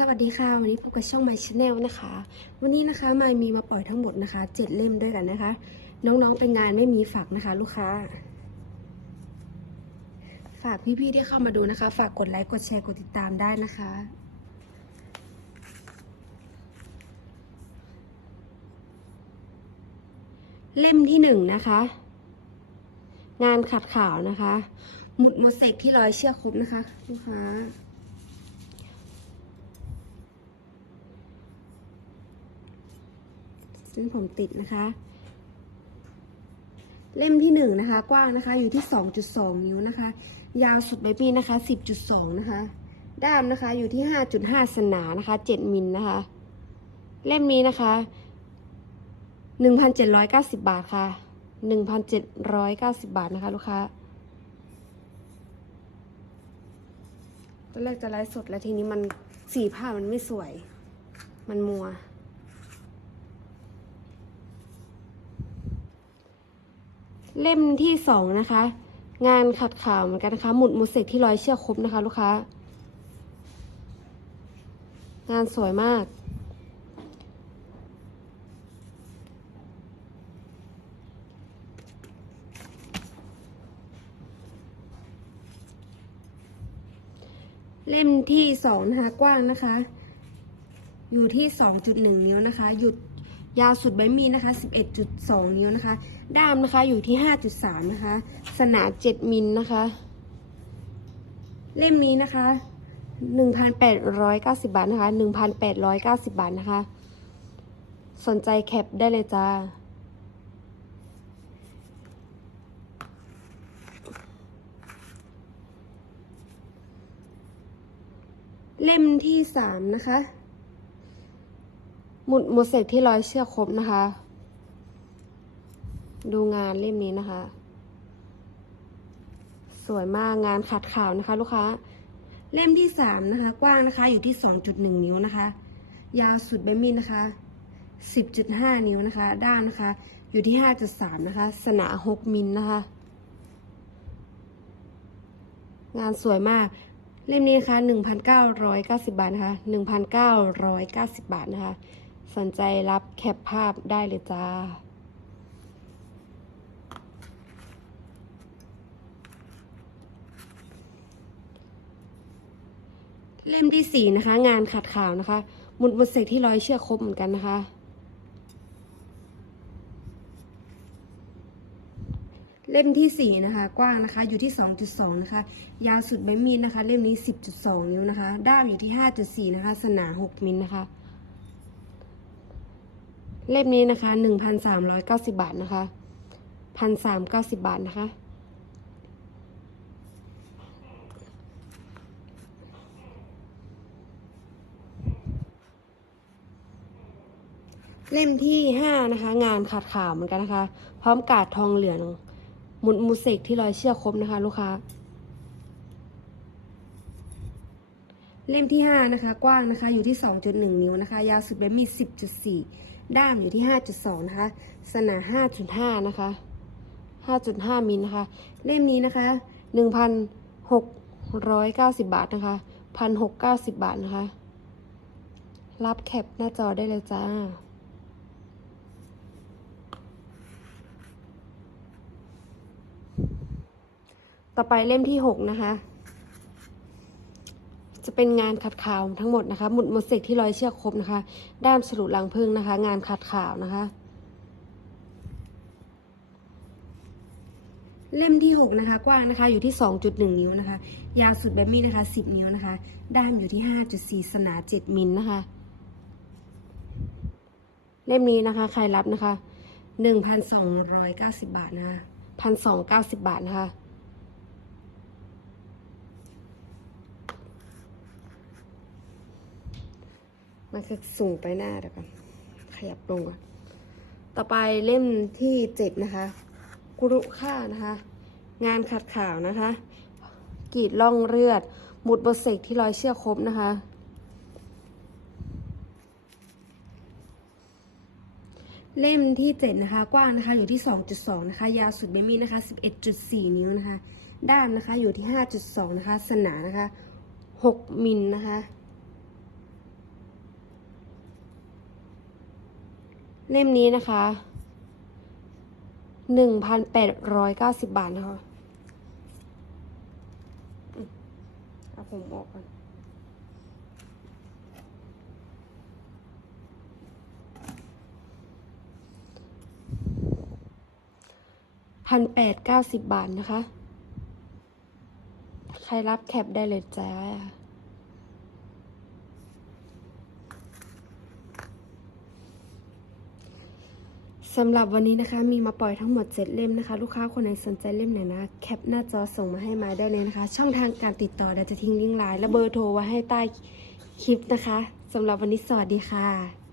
สวัสดีค่ะวันนี้พบกับช่อง My Channel นะคะ วันนี้นะคะมายมีมาปล่อยทั้งหมดนะคะเจ็ดเล่มด้วยกันนะคะ น้องๆเป็นงานไม่มีฝากนะคะ ลูกค้า ฝากพี่ๆที่เข้ามาดูนะคะ ฝากกดไลค์กดแชร์กดติดตามได้นะคะ เล่มที่หนึ่งนะคะ งานขัดขาวนะคะ หมุดโมเสกที่ร้อยเชือกครบนะคะ ลูกค้า ซึ่งผมติดนะคะ เล่มที่หนึ่งนะคะ กว้างนะคะ อยู่ที่ 2.2 นิ้วนะคะ ยาวสุดใบมีดนะคะ 10.2 นะคะ ด้ามนะคะอยู่ที่ 5.5 สนานะคะ 7 มิลนะคะ เล่มนี้นะคะ 1,790 บาทค่ะ 1,790 บาทนะคะลูกค้าตอนแรกจะไลฟ์สดแล้วทีนี้มันสีผ้ามันไม่สวย มันมัว เล่มที่สองนะคะ งานขัดขาวเหมือนกันนะคะ หมุดมูเสกที่ร้อยเชือกครบนะคะ ลูกค้า งานสวยมากเล่มที่สองนะคะกว้างนะคะ อยู่ที่2.1นิ้วนะคะ หยุด ยาวสุดใบมีดนะคะ 11.2 นิ้วนะคะ ด้ามนะคะอยู่ที่ 5.3 นะคะ สนา 7 มิลนะคะ เล่มนี้นะคะ 1,890 บาทนะคะ 1,890 บาทนะคะ สนใจแคปได้เลยจ้า เล่มที่สามนะคะ หมุดหมุดเสกที่ร้อยเชือกครบนะคะ ดูงานเล่มนี้นะคะ สวยมากงานขัดขาวนะคะ ลูกค้า เล่มที่สามนะคะ กว้างนะคะ อยู่ที่สองจุดหนึ่งนิ้วนะคะ ยาวสุดใบมีดนะคะสิบจุดห้านิ้วนะคะ ด้านนะคะ อยู่ที่ห้าจุดสามนะคะ สนาหกมิลนะคะ งานสวยมากเล่มนี้นะคะ1,990 บาทนะคะ1,990 บาทนะคะ สนใจรับแคปภาพได้เลยจ้า เล่มที่สี่นะคะ งานขัดขาวนะคะหมุดหมุดเสกที่ร้อยเชือกครบเหมือนกันนะคะ เล่มที่สี่นะคะ กว้างนะคะ อยู่ที่2.2นะคะ ยาวสุดใบมีดนะคะ เล่มนี้10.2นิ้วนะคะ ด้ามอยู่ที่5.4นะคะ สนา6มิลนะคะ เล่มนี้นะคะ 1,390 บาทนะคะ1,390 บาทนะคะ เล่มที่ห้านะคะ งานขาดขาวเหมือนกันนะคะ พร้อมกาดทองเหลืองหมุดมูเสกที่ร้อยเชือกครบนะคะ ลูกค้า เล่มที่ห้านะคะ กว้างนะคะ อยู่ที่สองจุดหนึ่งนิ้วนะคะ ยาวสุดแบบมีสิบจุดสี่ ด้ามอยู่ที่ห้าจุดสองนะคะ สนาห้าจุดห้านะคะห้าจุดห้ามิลนะคะ เล่มนี้นะคะหนึ่งพันหกร้อยเก้าสิบบาทนะคะพันหกเก้าสิบบาทนะคะ รับแคปหน้าจอได้เลยจ้าต่อไปเล่มที่หกนะคะ จะเป็นงานขัดขาวทั้งหมดนะคะ หมุดหมดเสกที่ร้อยเชือกครบนะคะ ด้ามฉลุลังพึ่งนะคะ งานขัดขาวนะคะ เล่มที่หกนะคะ กว้างนะคะอยู่ที่สองจุดหนึ่งนิ้วนะคะ ยาวสุดแบบมีดนะคะสิบนิ้วนะคะ ด้ามอยู่ที่ห้าจุดสี่สนาเจ็ดมิลนะคะ เล่มนี้นะคะ ใครรับนะคะหนึ่งพันสองร้อยเก้าสิบบาทนะคะพันสองเก้าสิบบาทนะคะ มันคือสูงไปหน้าเดี๋ยวก่อนขยับลงก่อนต่อไปเล่มที่เจ็ดนะคะกุรุค่านะคะ งานขัดข่าวนะคะกรีดล่องเลือดหมุดบทเสกที่ร้อยเชือกครบนะคะ เล่มที่เจ็ดนะคะกว้างนะคะอยู่ที่สองจุดสองนะคะ ยาวสุดไม่มีนะคะสิบเอ็ดจุดสี่นิ้วนะคะ ด้ามนะคะอยู่ที่ห้าจุดสองนะคะ สนานะคะหกมิลนะคะ เล่มนี้นะคะหนึ่งพันแปดร้อยเก้าสิบบาทนะคะเอาผมออกก่อนพันแปดเก้าสิบบาทนะคะ ใครรับแคปได้เลยจ้า สำหรับวันนี้นะคะมีมาปล่อยทั้งหมด 7 เล่มนะคะ ลูกค้าคนไหนสนใจเล่มไหนนะแคปหน้าจอส่งมาให้มาได้เลยนะคะ ช่องทางการติดต่อเดี๋ยวจะทิ้งลิงก์ไลน์และเบอร์โทรไว้ให้ใต้คลิปนะคะสำหรับวันนี้สวัสดีค่ะ